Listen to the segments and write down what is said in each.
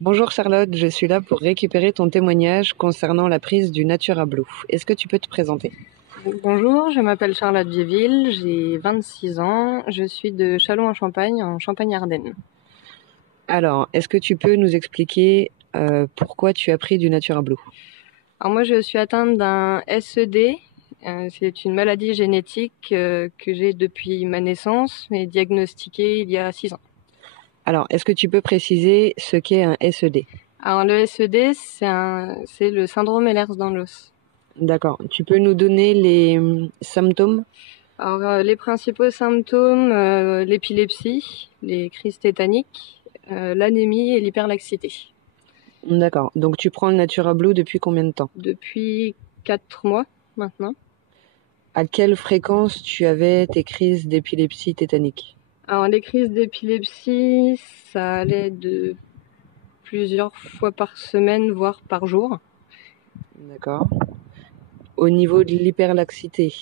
Bonjour Charlotte, je suis là pour récupérer ton témoignage concernant la prise du Natura Blue. Est-ce que tu peux te présenter? Bonjour, je m'appelle Charlotte Vieville, j'ai 26 ans, je suis de Châlons-en-Champagne, en Champagne-Ardenne. Alors, est-ce que tu peux nous expliquer pourquoi tu as pris du Natura Blue? Alors moi je suis atteinte d'un SED, c'est une maladie génétique que j'ai depuis ma naissance, mais diagnostiquée il y a 6 ans. Alors, est-ce que tu peux préciser ce qu'est un SED? Alors le SED, c'est le syndrome Ehlers-Danlos. D'accord. Tu peux nous donner les symptômes? Alors les principaux symptômes, l'épilepsie, les crises tétaniques, l'anémie et l'hyperlaxité. D'accord. Donc tu prends le Natura Blue depuis combien de temps? Depuis 4 mois maintenant. À quelle fréquence tu avais tes crises d'épilepsie tétanique? Alors les crises d'épilepsie, ça allait de plusieurs fois par semaine, voire par jour. D'accord. Au niveau de l'hyperlaxité?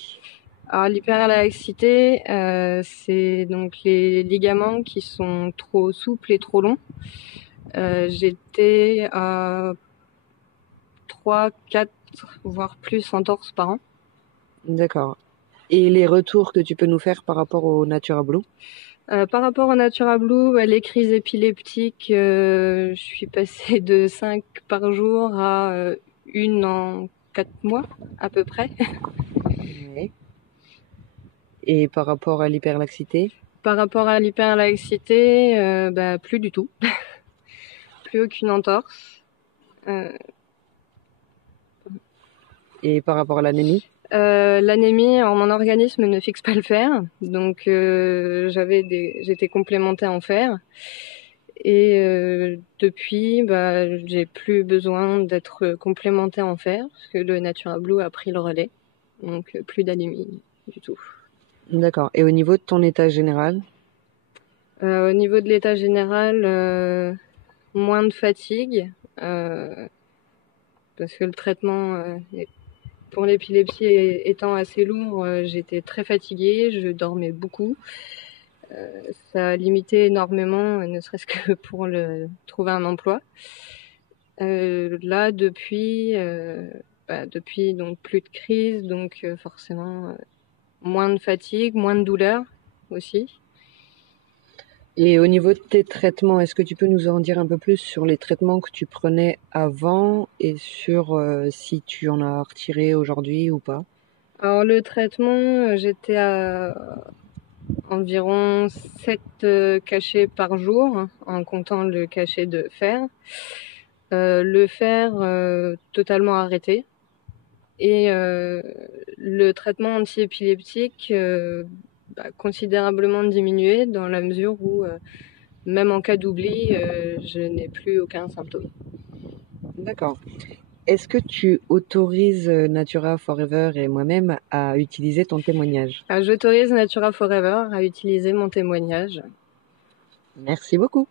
Alors l'hyperlaxité, c'est donc les ligaments qui sont trop souples et trop longs. J'étais à 3, 4, voire plus entorses par an. D'accord. Et les retours que tu peux nous faire par rapport au Natura Blue? Par rapport au Natura Blue, les crises épileptiques, je suis passée de 5 par jour à une en 4 mois à peu près. Oui. Et par rapport à l'hyperlaxité? Par rapport à l'hyperlaxité, plus du tout. Plus aucune entorse. Et par rapport à l'anémie? L'anémie, alors mon organisme ne fixe pas le fer, donc j'étais complémentée en fer. Et depuis, j'ai plus besoin d'être complémentée en fer, parce que le Natura Blue a pris le relais. Donc plus d'anémie du tout. D'accord. Et au niveau de ton état général? Au niveau de l'état général, moins de fatigue, parce que le traitement pour l'épilepsie étant assez lourd, j'étais très fatiguée, je dormais beaucoup. Ça a limité énormément, ne serait-ce que pour trouver un emploi. Là, depuis donc plus de crise, donc forcément moins de fatigue, moins de douleur aussi. Et au niveau de tes traitements, est-ce que tu peux nous en dire un peu plus sur les traitements que tu prenais avant et sur si tu en as retiré aujourd'hui ou pas? Alors le traitement, j'étais à environ 7 cachets par jour, en comptant le cachet de fer. Le fer totalement arrêté. Et le traitement antiépileptique considérablement diminué dans la mesure où, même en cas d'oubli, je n'ai plus aucun symptôme. D'accord. Est-ce que tu autorises Natura Forever et moi-même à utiliser ton témoignage? J'autorise Natura Forever à utiliser mon témoignage. Merci beaucoup.